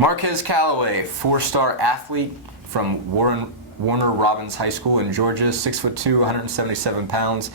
Marquez Callaway, 4-star athlete from Warner Robins High School in Georgia, 6'2", 177 pounds.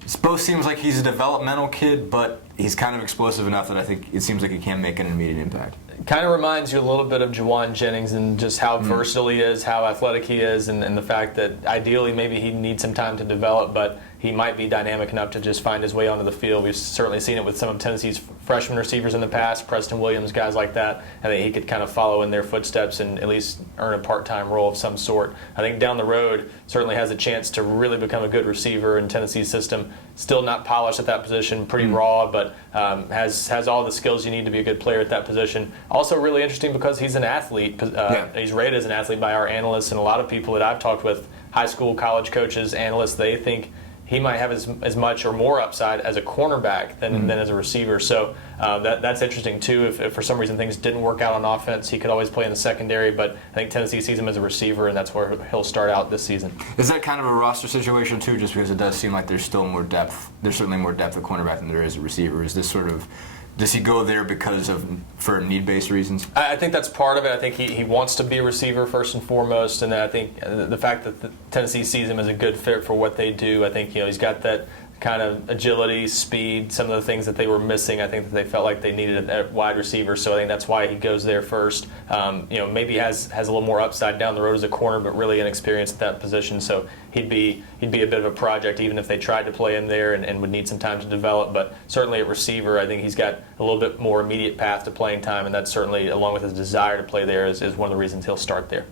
This both seems like he's a developmental kid, but he's kind of explosive enough that I think it seems like he can make an immediate impact. Kind of reminds you a little bit of Juwan Jennings and just how versatile he is, how athletic he is, and the fact that ideally maybe he needs some time to develop, but he might be dynamic enough to just find his way onto the field. We've certainly seen it with some of Tennessee's freshman receivers in the past, Preston Williams, guys like that. I think he could kind of follow in their footsteps and at least earn a part-time role of some sort. I think down the road certainly has a chance to really become a good receiver in Tennessee's system. Still not polished at that position, pretty raw, but has all the skills you need to be a good player at that position. Also really interesting because he's an athlete. He's rated as an athlete by our analysts, and a lot of people that I've talked with, high school, college coaches, analysts, they think he might have as much or more upside as a cornerback than as a receiver. So that's interesting, too. If for some reason things didn't work out on offense, he could always play in the secondary. But I think Tennessee sees him as a receiver, and that's where he'll start out this season. Is that kind of a roster situation, too, just because it does seem like there's still more depth? There's certainly more depth at cornerback than there is at receiver. Is this sort of... Does he go there for need-based reasons? I think that's part of it. I think he wants to be a receiver first and foremost, and then I think the fact that Tennessee sees him as a good fit for what they do. I think he's got that kind of agility, speed, some of the things that they were missing. I think that they felt like they needed a wide receiver, so I think that's why he goes there first. Maybe has a little more upside down the road as a corner, but really inexperienced at that position. So he'd be a bit of a project, even if they tried to play him there and would need some time to develop. But certainly at receiver, I think he's got a little bit more immediate path to playing time, and that's certainly, along with his desire to play there, is one of the reasons he'll start there.